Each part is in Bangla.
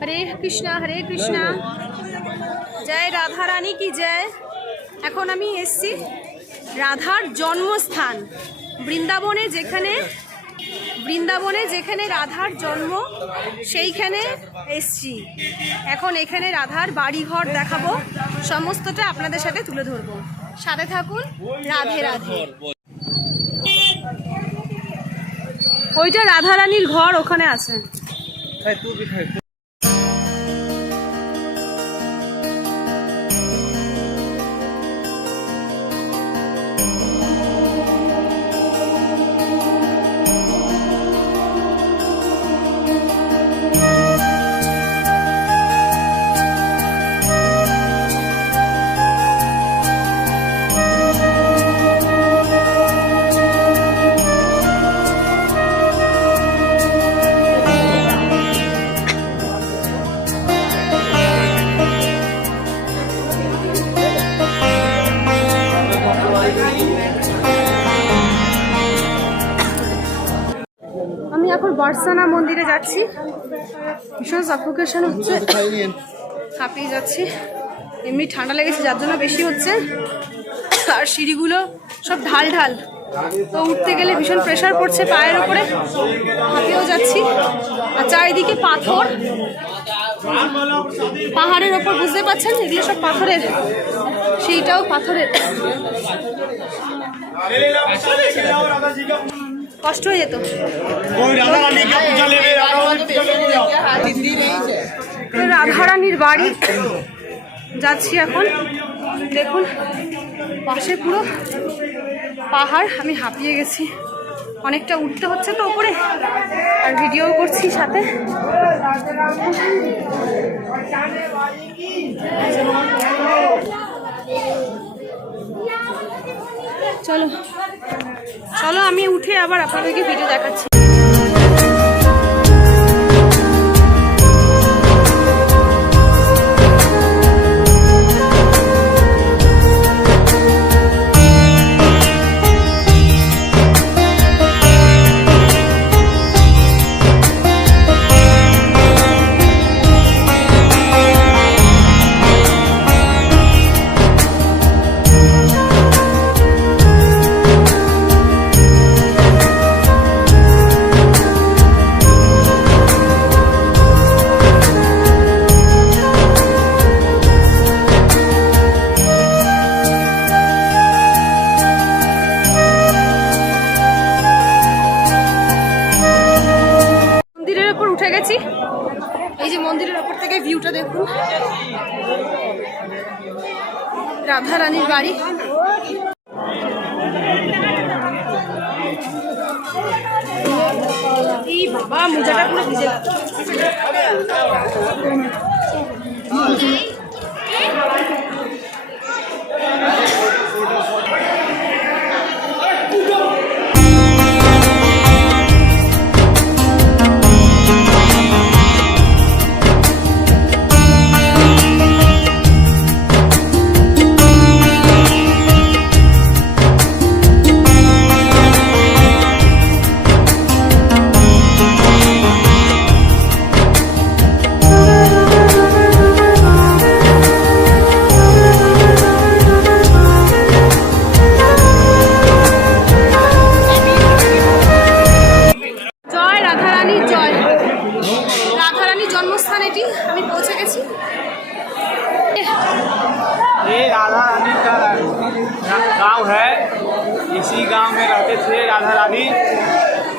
হরে কৃষ্ণা হরে কৃষ্ণা। জয় রাধা রানী কি জয়? এখন আমি এসছি রাধার জন্মস্থান। বৃন্দাবনে যেখানে বৃন্দাবনে যেখানে রাধার জন্ম, সেইখানে এসছি। এখন এখানে রাধার বাড়িঘর দেখাবো। সমস্তটা আপনাদের সাথে তুলে ধরবো। সাথে থাকুন, রাধে রাধে। ওইটা রাধারানীর ঘর ওখানে আছে। বর্ষানা মন্দিরে যাচ্ছি। ভীষণ সাফোকেশন হচ্ছে। হাঁপিয়ে যাচ্ছি। এমনি ঠান্ডা লেগেছে, যার জন্য বেশি হচ্ছে। আর সিঁড়িগুলো সব ঢাল ঢাল তো উঠতে গেলে ভীষণ প্রেশার পড়ছে পায়ের উপরে। হাঁপিয়েও যাচ্ছি। আর চারিদিকে পাথর। পাহাড়ের ওপর বুঝতে পারছেন, এগুলো সব পাথরের। সেইটাও পাথরের। কষ্ট হয়ে যেত। রাধারানীর বাড়ি। যাচ্ছি এখন। দেখুন পাশে পুরো পাহাড়। আমি হাঁপিয়ে গেছি। অনেকটা উঠতে হচ্ছে তো ওপরে আর ভিডিও করছি সাথে। চলো। চলো আমি উঠে আবার আপনাদেরকে ভিডিও দেখাচ্ছি। মন্দিরের উপর উঠে গেছি। এই যে মন্দিরের উপর থেকে ভিউটা দেখুন। রাধা রানীর বাড়ি বাবা, মোজাটা পুরো ভিজে জন্মস্থান এটি আমি পৌঁছে গেছি ये राधा रानी का गांव है इसी गांव में रहते थे राधा रानी ये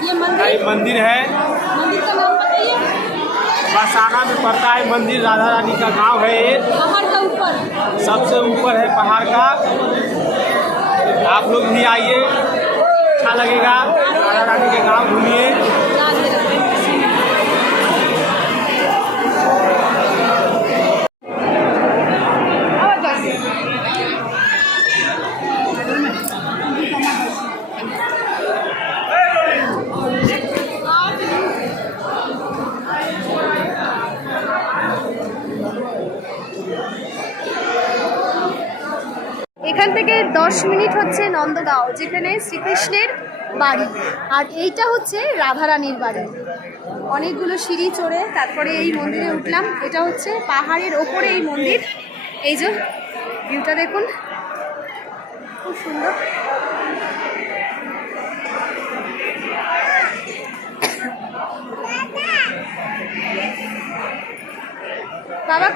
का मंदिर एक मंदिर है मंदिर का नाम बताइए बरसाना में पड़ता है मंदिर राधा रानी का गांव है ये पहाड़ का ऊपर सबसे ऊपर है पहाड़ का आप लोग भी आइए अच्छा लगेगा राधा रानी के गांव घूमिए এখান থেকে দশ মিনিট হচ্ছে নন্দগাঁও, যেখানে শ্রীকৃষ্ণের বাড়ি। আর এইটা হচ্ছে রাধারানীর বাড়ি। অনেকগুলো সিঁড়ি চড়ে তারপরে এই মন্দিরে উঠলাম। এটা হচ্ছে পাহাড়ের ওপরে এই মন্দির। এই যে ভিউটা দেখুন। খুব সুন্দর। বাবা